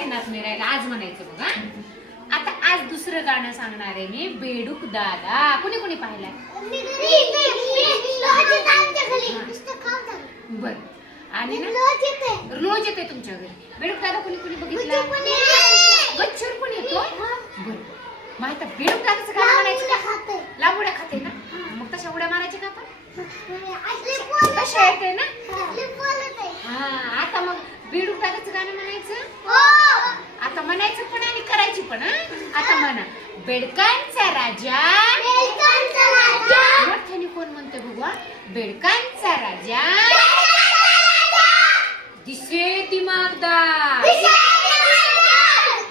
ध्यानात नाही राहिलं आज म्हणायचं बघा आता आज दुसरं गाणं सांगणार आहे मी बेडूक दादा कुणी कुणी पाहिलाय बर आणि रोज येते तुमच्या घरी बेडूक दादा कुणी कुणी बघितला गच्छर पण येतो बर माहीत आहे, बेडूक दादाचं गाणं म्हणायचं का लांबुड्या खाते ना मग तशा उड्या मारायच्या का आपण तशा येते ना हा आता मग बेडूक दादाचं गाणं म्हणायचं? आता म्हणायचं पण आणि करायची पण हा? आता म्हणा. बेडकांचा राजा. मोठ्याने कोण म्हणते भगवा बेडकांचा राजा. दिसे दिमागदार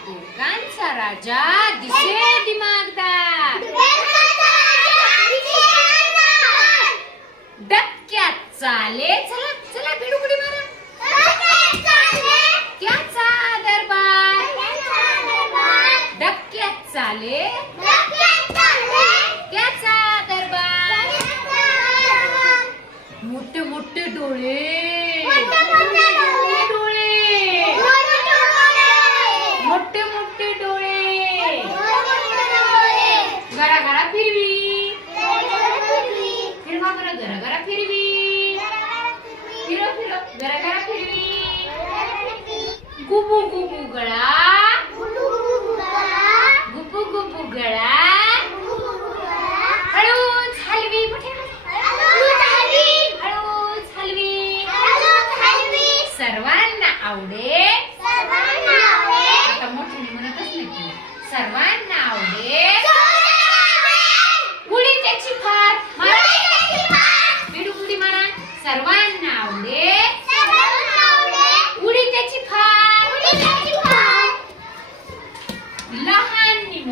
बेडकांचा राजा दिसे दिमागदार डबक्यात चाले चला चला बेडुकडी मारा त्याचा दरबार डबक्यात चाले त्याचा दरबार. मोठे मोठे डोळे. डोळे. मोठे मोठे डोळे. घरा घरा फिरवी. फिरवा बरं घरा घरा फिरवी फिरो फिरो घरा घरा फिरवी. गुबू गुबू गळा.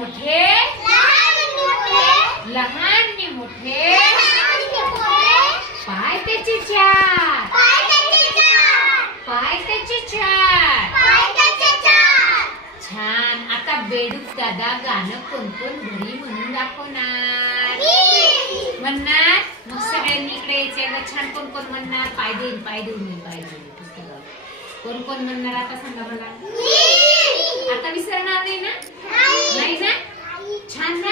मोठे? लहान नि मोठे? पाय त्याचे चार. पाय त्याचे चार. छान. आता बेडूक दादा गाणं कोण कोण घरी म्हणून दाखवणार? म्हणणार? मग सगळ्यांनी इकडे यायचे छान कोण कोण म्हणणार? पाय देईन पाय देऊन मी पाय देईन. पुस्तकावर कोण कोण म्हणणार आता सांगा मला आता विसरणार नाही ना छान ना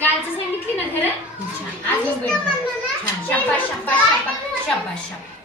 कालचं सांगितली ना खरं छान आज मग भेट छान शाबास शाबास शाबास शाबास शाबास